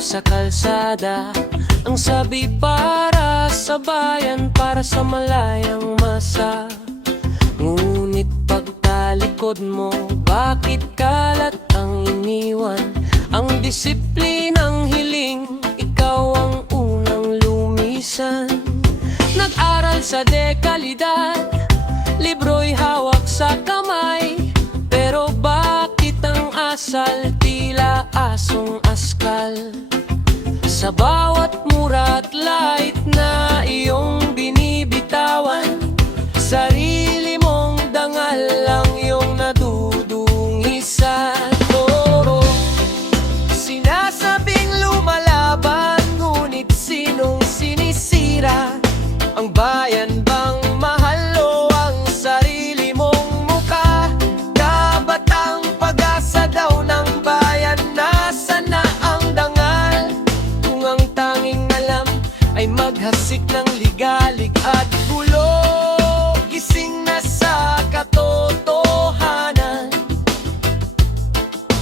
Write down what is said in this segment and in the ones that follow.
sa kalsada. Ang sabi para sa bayan, para sa malayang masa. Ngunit pagtalikod mo, bakit kalat ang iniwan? Ang disiplinang hiling, ikaw ang unang lumisan. Nag-aral sa dekalidad, libro'y hawak sa kamay. Pero bakit ang asal tila asong askal? Sa bawat mura at light na iyong binibitawan, sarili mong dangal lang iyong nadudungi sa toro. Sinasabing lumalaban, ngunit sinong sinisira? Ang bayan bang mahal o ang sarili mong muka? Kabatang pag-asa daw ng bayan, nasa na ang dangal? Kung ang tanging alam ay maghasik ng ligalig at gulo, gising na sa katotohanan.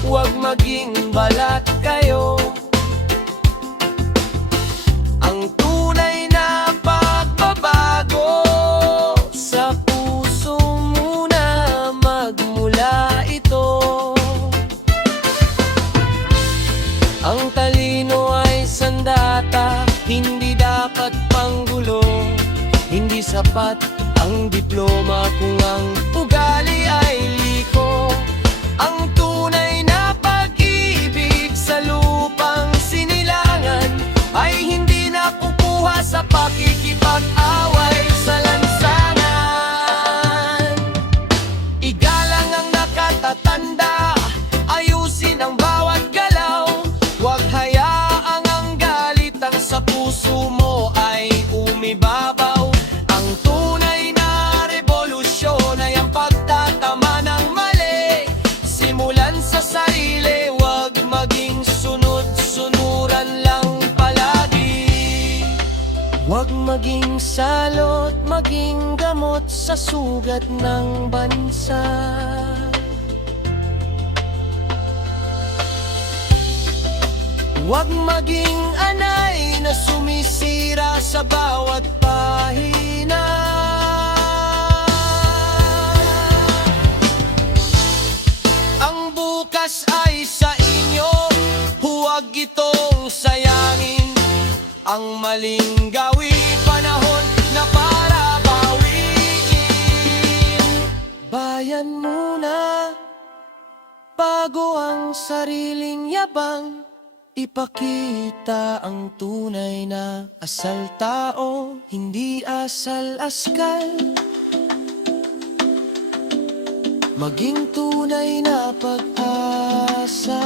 Huwag maging balat kayo. Ang tunay na pagbabago, sa puso muna magmula ito. Ang talino ay sandata, hindi dapat panggulo. Hindi sapat ang diploma kung ang ugali ay liko. Ang tunay na pag-ibig sa lupang sinilangan ay hindi nakukuha sa pakikipag-away sa lansangan. Igalang ang nakatatanda, ayusin ang bawat galaw. Huwag hayaang ang galitang sa puso mo ay umibabaw. Ang tunay na revolusyon ay ang pagtatama ng mali. Simulan sa sarili, huwag maging sunod-sunuran lang palagi. Huwag maging salot, maging gamot sa sugat ng bansa. Huwag maging anay na sumisira sa bawat pahina. Ang bukas ay sa inyo, huwag itong sayangin. Ang maling gawin, panahon na para bawiin. Bayan muna, bago ang sariling yabang. Ipakita ang tunay na asal tao, hindi asal askal. Maging tunay na pag-asa.